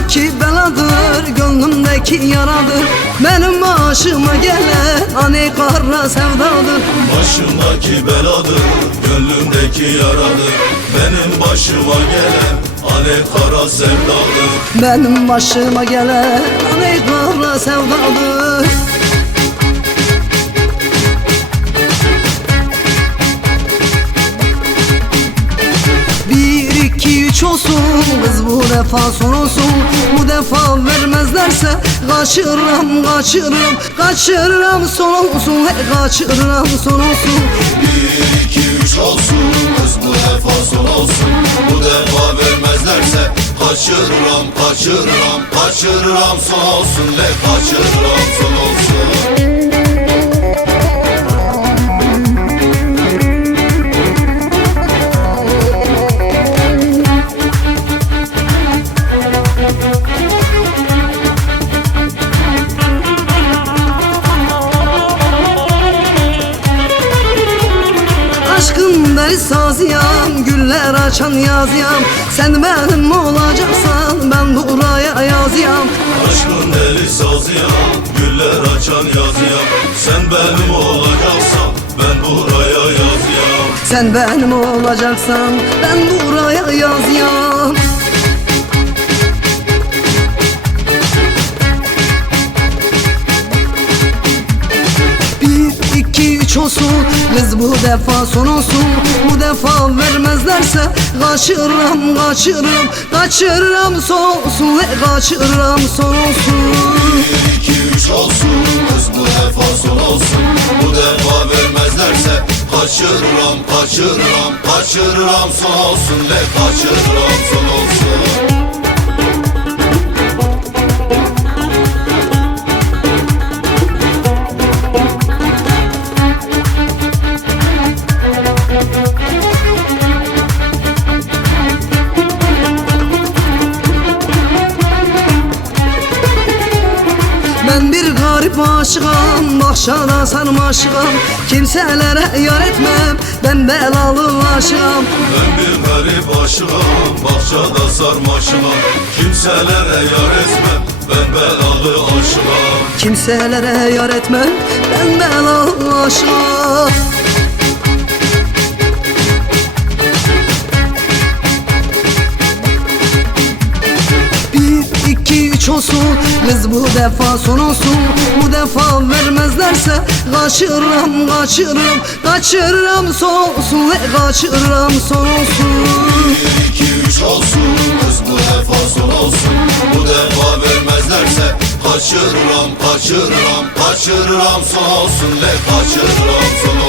Başımdaki beladır, gönlümdeki yaradır. Benim başıma gelen hani kara sevdadır. Başımdaki beladır, gönlümdeki yaradır. Benim başıma gelen hani kara sevdadır. Benim başıma gelen hani kara sevdadır. Bir, iki, üç olsun, kız bu defa son olsun. Bu defa vermezlerse kaçırırım, kaçırırım, kaçırırım son olsun. Kaçırırım son olsun. Bir, iki, üç olsun, kız bu defa son olsun. Bu defa vermezlerse kaçırırım, kaçırırım, kaçırırım son olsun. Kaçırırım son olsun. Aşkın deli sazıyam, güller açan yazıyam. Sen benim olacaksan ben buraya yazıyam. Aşkın deli sazıyam, güller açan yazıyam. Sen benim olacaksan ben buraya yazıyam. Sen benim olacaksan ben buraya yazıyam. Bir, iki, üç olsun, kız bu defa son olsun. Bu defa vermezlerse kaçırırım, kaçırırım, kaçırırım son olsun. Kaçırırım son olsun. Bir, iki, üç olsun, kız bu defa son olsun. Bu defa vermezlerse kaçırırım, kaçırırım, kaçırırım son olsun. Kaçırırım son olsun. Ben bir garip aşığım, bahçada sarmaşığım. Kimselere yar etmem, ben belalı aşığım. Ben bir garip aşığım, bahçada sarmaşığım. Kimselere yar etmem, ben belalı aşığım. Kimselere yar etmem, ben belalı aşığım. Bir, iki, üç olsun, kız bu defa son olsun. Bu defa vermezlerse kaçırırım, kaçırırım, kaçırırım son olsun. Kaçırırım son olsun. Bir, iki, üç olsun, kız bu defa son olsun. Bu defa vermezlerse kaçırırım, kaçırırım, kaçırırım son olsun. Kaçırırım son olsun.